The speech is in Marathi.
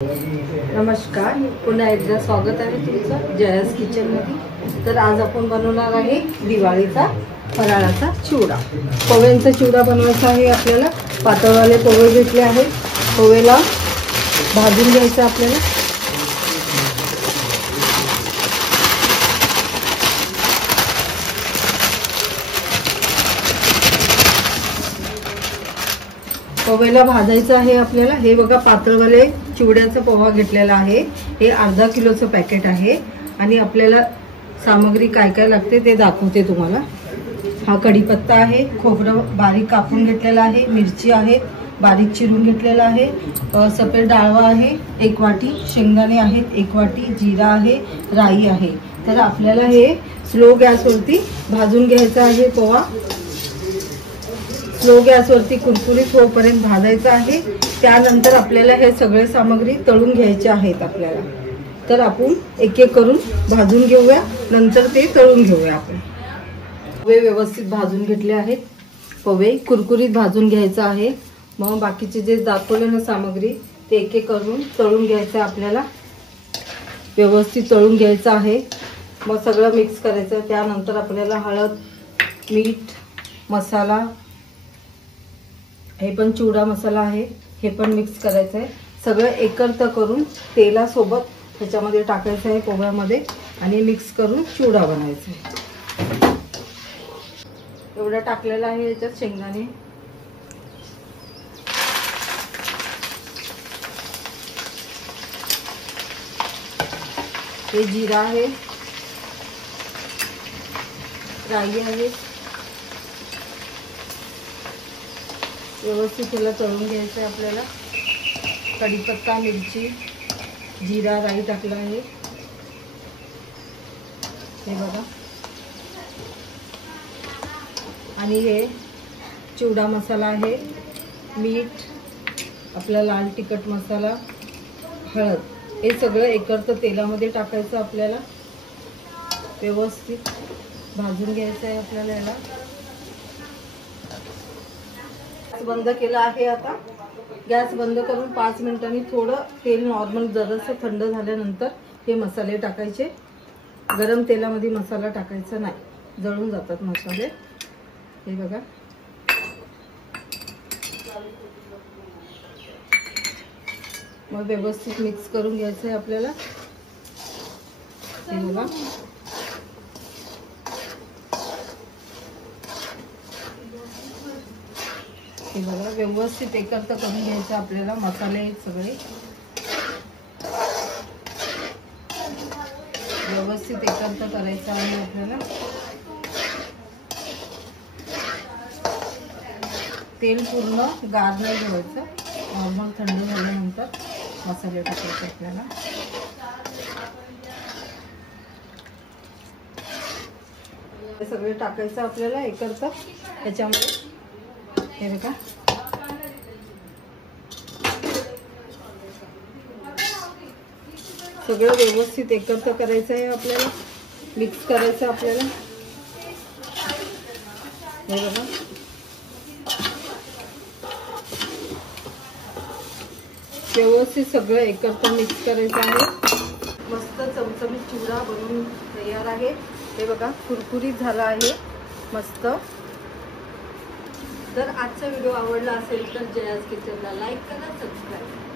नमस्कार, पुन्हा एकदा स्वागत आहे तुमचं जयास किचन मध्ये। तर आज आपण बनवणार आहे दिवाळीचा फराळाचा चिवडा। पोह्यांचा चिवडा बनवायचा आहे आपल्याला। पातळवाले पोहे घेतले आहेत। पोहेला भाजून घ्यायचं आपल्याला। पोहेला भाजायचं आहे आपल्याला। हे बघा पातळवाले चिवड्याचा पोहा घेतलेला आहे। हे अर्धा किलोचं पॅकेट आहे आणि आपल्याला सामग्री काय काय लागते ते दाखवते तुम्हाला। हा कढीपत्ता आहे, खोबरं बारीक कापून घेतलेला आहे, मिरची आहे बारीक चिरून घेतलेला आहे, सफेद डाळवा आहे 1 वाटी, शेंगदाणे आहेत 1 वाटी, जिरा आहे, राई आहे। तर आपल्याला हे स्लो गॅसवरती भाजून घ्यायचं आहे। पोहा स्लो गॅसवरती कुरकुरीत होईपर्यंत भाजायचं आहे। त्यानंतर आपल्याला हे सगळे सामग्री तळून घ्यायचे आहेत आपल्याला। तर आपण एक एक करून भाजून घेऊया, नंतर ते तळून घेऊया आपण। पोहे व्यवस्थित भाजून घेतले आहेत। पोहे कुरकुरीत भाजून घ्यायचं आहे। मग बाकीचे जे दाखवले ना सामग्री ते एक एक करून तळून घ्यायचं आपल्याला। व्यवस्थित तळून घ्यायचं आहे। मग सगळं मिक्स करायचं। त्यानंतर आपल्याला हळद, मीठ, मसाला, हे पण चिवडा मसाला आहे, हे पण मिक्स करायचं आहे। सगळं एकत्र करून तेलासोबत त्याच्यामध्ये टाकायचं आहे पोह्यामध्ये आणि मिक्स करून चिवडा बनवायचा आहे। एवढं टाकलेलं आहे। याच्यात शेंगदाणे, हे जिरा आहे, राई आहे। व्यवस्थित त्याला तळून घ्यायचं आहे आपल्याला। कढीपत्ता, मिरची, जिरा, राई टाकला आहे हे बघा। आणि हे चिवडा मसाला आहे, मीठ, आपला लाल तिखट मसाला, हळद, हे सगळं एकत्र तेलामध्ये टाकायचं आपल्याला। व्यवस्थित भाजून घ्यायचं आहे आपल्याला याला। बंद केला आहे। आता गॅस बंद करून 5 मिनिटांनी थोडं तेल नॉर्मल जरासं थंड झाल्यानंतर हे मसाले टाकायचे। गरम तेलामध्ये मसाला टाकायचा नाही, जळून जातात मसाले। हे बघा मग व्यवस्थित मिक्स करून घ्यायचं आहे आपल्याला। हे बघा हे बघा व्यवस्थित एकत्र करून घ्यायचं आपल्याला मसाले सगळे। व्यवस्थित एकत्र करायचं आहे आपल्याला। तेल पूर्ण गार नाही ठेवायचं, नॉर्मल थंड झाल्यानंतर मसाले टाकायचे आपल्याला। हे सगळे टाकायचं आपल्याला एकत्र याच्यामध्ये। हे बघा सगळं व्यवस्थित एकत्र करायचं आहे आपल्याला, मिक्स करायचं आपल्याला। हे बघा व्यवस्थित सगळं एकत्र मिक्स करायचं आहे। मस्त चमचमीत चिवडा बनवून तयार आहे। हे बघा कुरकुरीत झाला आहे मस्त। जर आजचा व्हिडिओ आवडला असेल तर जयास किचनला लाईक करा, सबस्क्राईब करा।